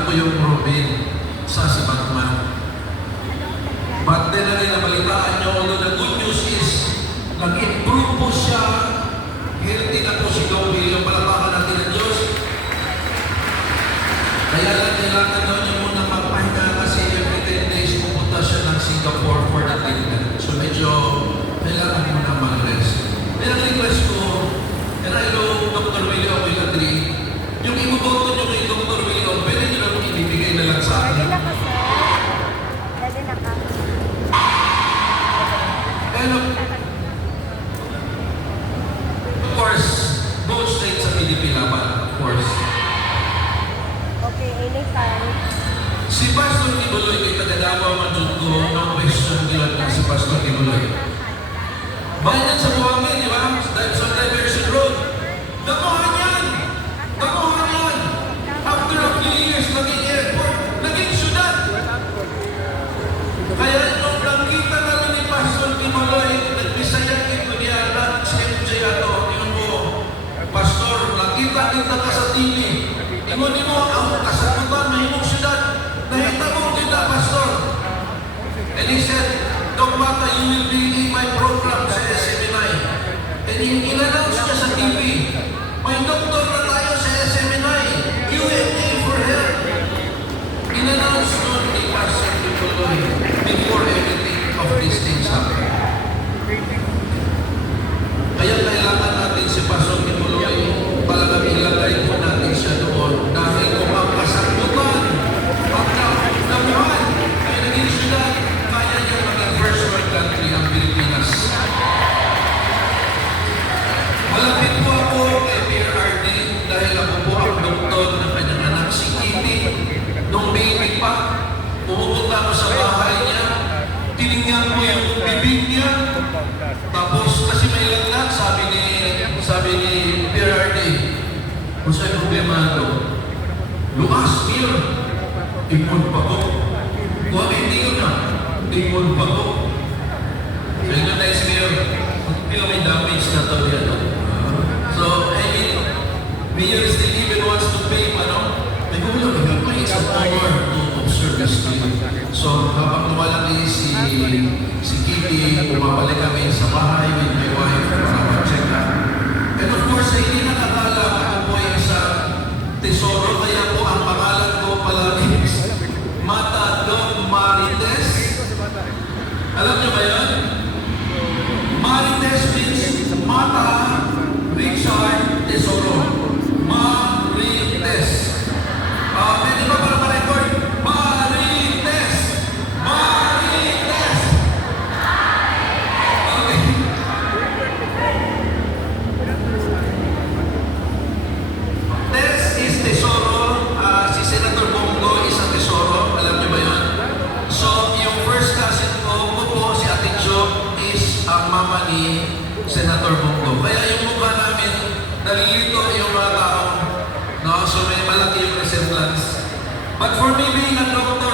alam ko yung Robin sa si Batman. But then again, nabalitaan niyo, the good news is, nag-improve po siya, healthy na po si Gawin, yung palapakan natin ng Diyos. Kaya lang kailangan daw niya muna magpahinga kasi every 10 days pupunta siya ng Singapore for the treatment. So medyo kailangan mo na mag-rest. Kaya ang request ko, and I know Dr. William Wilatri, yung imuboto niyo kay Dr. William, pwede niyo lang ibibigay na lang sa Pwede akin. na ka, sir. Pwede na ka. And of course, go straight sa PDP laban, of course. Okay, anytime. Si Pastor Kibuloy kay Tagadama Manjud ko, no question gilan na si Pastor Kibuloy. Sa TV. Ingon mo, ang kasagutan, mahimong syudad. Nahita mo kita, Pastor. And he said, Dok Bata, you will be in my program sa SMNI. And in in-announce niya sa TV, may doktor na tayo sa SMNI. UMA for health. In-announce nun ni Pastor Tutuloy before everything of these things happen. Pumupunta ako sa bahay niya, tinignan ko yung bibig niya, tapos kasi may lagnat, sabi ni sabi ni PRRD, kung sa'yo problema ito, lukas, Mayor, imon pa ko. Kung hindi ko na, imon pa ko. So yun na si Mayor, hindi may damage na to yan. So, I mean, Mayor still even wants to pay, ano, may kulang may observe this to So, habang lumalaki si si Kitty, bumabalik kami sa bahay with my wife para ma-check up. And of course, hindi nakakala ako po ay isang tesoro, kaya po ang pangalan ko palagi is Mata Dog Marites. Alam niyo ba yan? Marites means Mata Richard tao. No? So, may malaki yung resemblance. But for me, being a doctor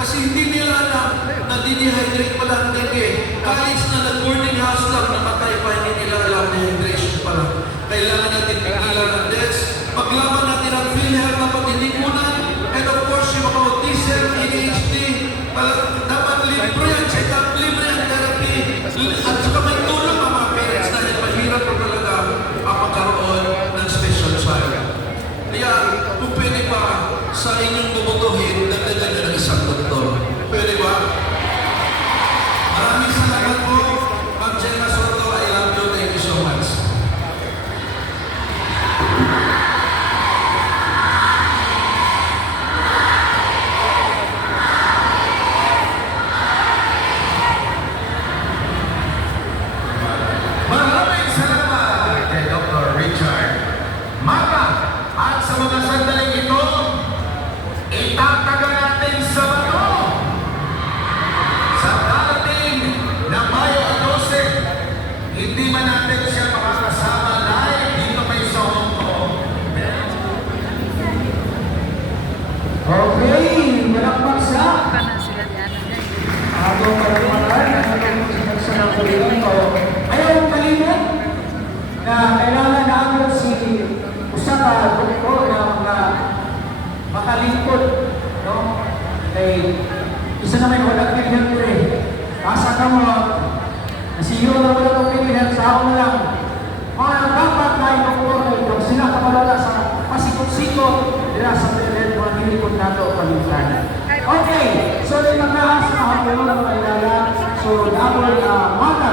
Kasi hindi nila alam na dinehydrate pala ang dengue. Eh. College na nag-boarding house lang, namatay pa, hindi nila alam dehydration pala. Kailangan natin pigilan ang deaths. Paglaban natin ang PhilHealth na patitipunan. And of course, yung mga autism, ADHD, dapat libre ang check-up, libre ang therapy. At saka may tulong ang mga parents dahil mahirap pa talaga ang magkaroon ng special child. Kaya, kung pwede pa sa inyong bubutuhin, ng Pilipino. Ayaw kalimot na kailangan namin si Usaka Doktor na mga makalingkod no? kay isa naman wala pinagre asa ka mo na si Yo na wala kong pinagre sa ako na lang mga dapat na ay kung sila kamalala sa pasikot-sikot nila sa pinagre mga nilikod nato o palintan Okay, so yung mga sa hapon ng mga ilala, So that was uh, ah, Mata.